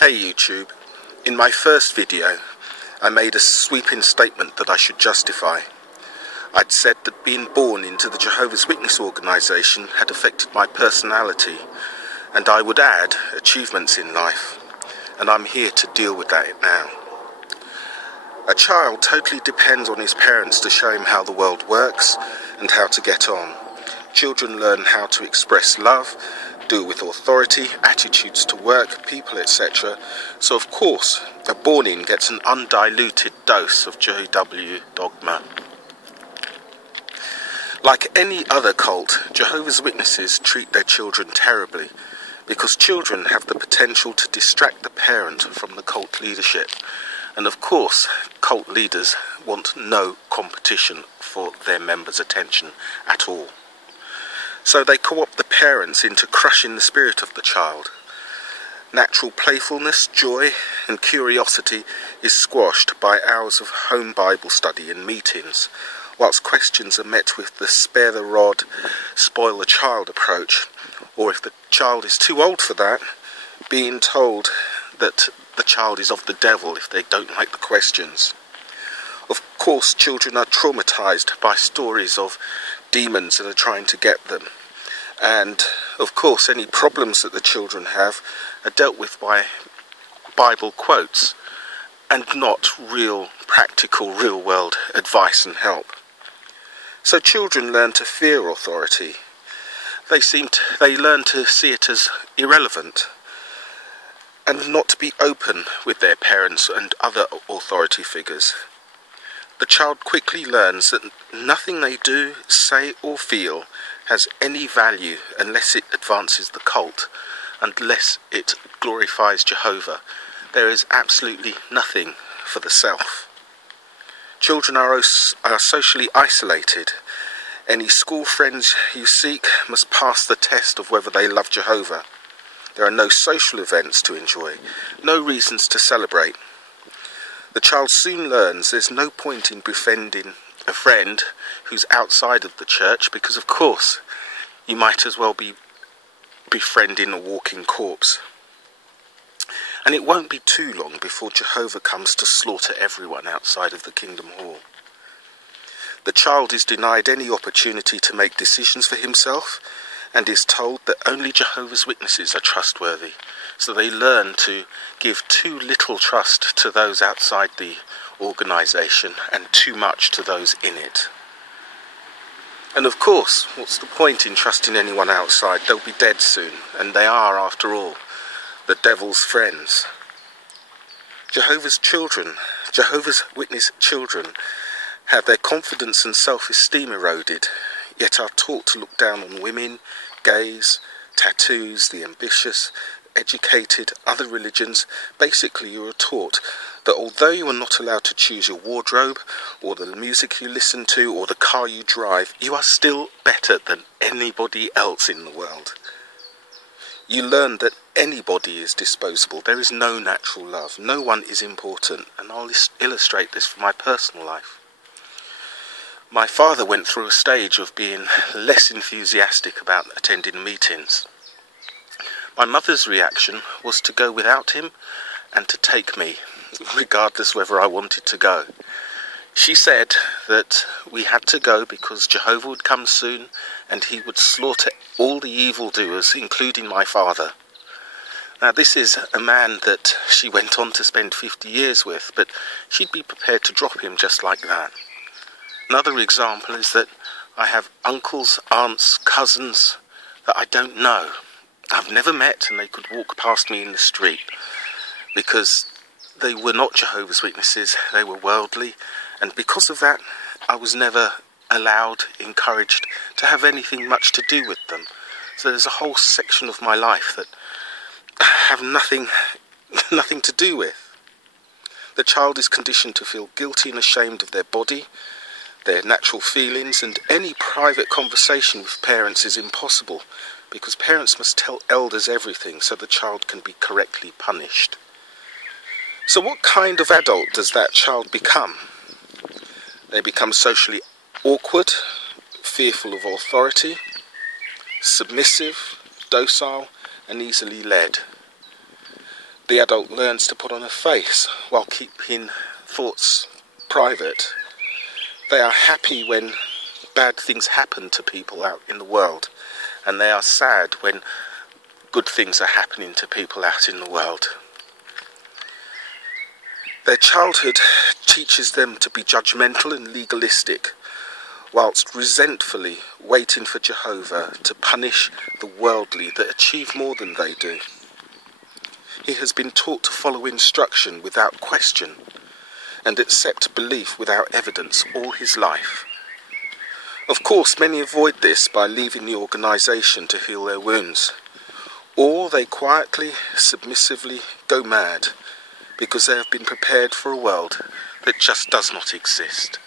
Hey YouTube, in my first video I made a sweeping statement that I should justify. I'd said that being born into the Jehovah's Witness organisation had affected my personality, and I would add achievements in life, and I'm here to deal with that now. A child totally depends on his parents to show him how the world works and how to get on. Children learn how to express love, deal with authority, attitudes to work, people, etc. So of course, a born-in gets an undiluted dose of JW dogma. Like any other cult, Jehovah's Witnesses treat their children terribly, because children have the potential to distract the parent from the cult leadership. And of course, cult leaders want no competition for their members' attention at all. So they co-opt the parents into crushing the spirit of the child. Natural playfulness, joy and curiosity is squashed by hours of home Bible study and meetings, whilst questions are met with the spare the rod, spoil the child approach, or if the child is too old for that, being told that the child is of the devil if they don't like the questions. Of course, children are traumatized by stories of demons that are trying to get them. And of course, any problems that the children have are dealt with by Bible quotes and not real, practical, real-world advice and help. So children learn to fear authority. They learn to see it as irrelevant and not to be open with their parents and other authority figures. The child quickly learns that nothing they do, say or feel has any value unless it advances the cult, unless it glorifies Jehovah. There is absolutely nothing for the self. Children are socially isolated. Any school friends you seek must pass the test of whether they love Jehovah. There are no social events to enjoy, no reasons to celebrate. The child soon learns there's no point in befriending a friend who's outside of the church, because of course you might as well be befriending a walking corpse. And it won't be too long before Jehovah comes to slaughter everyone outside of the Kingdom Hall. The child is denied any opportunity to make decisions for himself and is told that only Jehovah's Witnesses are trustworthy. So they learn to give too little trust to those outside the organisation and too much to those in it. And of course, what's the point in trusting anyone outside? They'll be dead soon, and they are, after all, the devil's friends. Jehovah's Witness children, have their confidence and self-esteem eroded, yet are taught to look down on women, gays, tattoos, the ambitious, educated, other religions. Basically, you are taught that although you are not allowed to choose your wardrobe, or the music you listen to, or the car you drive, you are still better than anybody else in the world. You learn that anybody is disposable. There is no natural love. No one is important. And I'll illustrate this from my personal life. My father went through a stage of being less enthusiastic about attending meetings. My mother's reaction was to go without him and to take me, regardless whether I wanted to go. She said that we had to go because Jehovah would come soon and he would slaughter all the evildoers, including my father. Now, this is a man that she went on to spend 50 years with, but she'd be prepared to drop him just like that. Another example is that I have uncles, aunts, cousins that I don't know. I've never met, and they could walk past me in the street because they were not Jehovah's Witnesses, they were worldly, and because of that I was never allowed, encouraged to have anything much to do with them. So there's a whole section of my life that I have nothing to do with. The child is conditioned to feel guilty and ashamed of their body, their natural feelings, and any private conversation with parents is impossible because parents must tell elders everything so the child can be correctly punished. So what kind of adult does that child become? They become socially awkward, fearful of authority, submissive, docile, and easily led. the adult learns to put on a face while keeping thoughts private. They are happy when bad things happen to people out in the world, and they are sad when good things are happening to people out in the world. Their childhood teaches them to be judgmental and legalistic, whilst resentfully waiting for Jehovah to punish the worldly that achieve more than they do. He has been taught to follow instruction without question and accept belief without evidence all his life. Of course, many avoid this by leaving the organisation to heal their wounds, or they quietly, submissively go mad because they have been prepared for a world that just does not exist.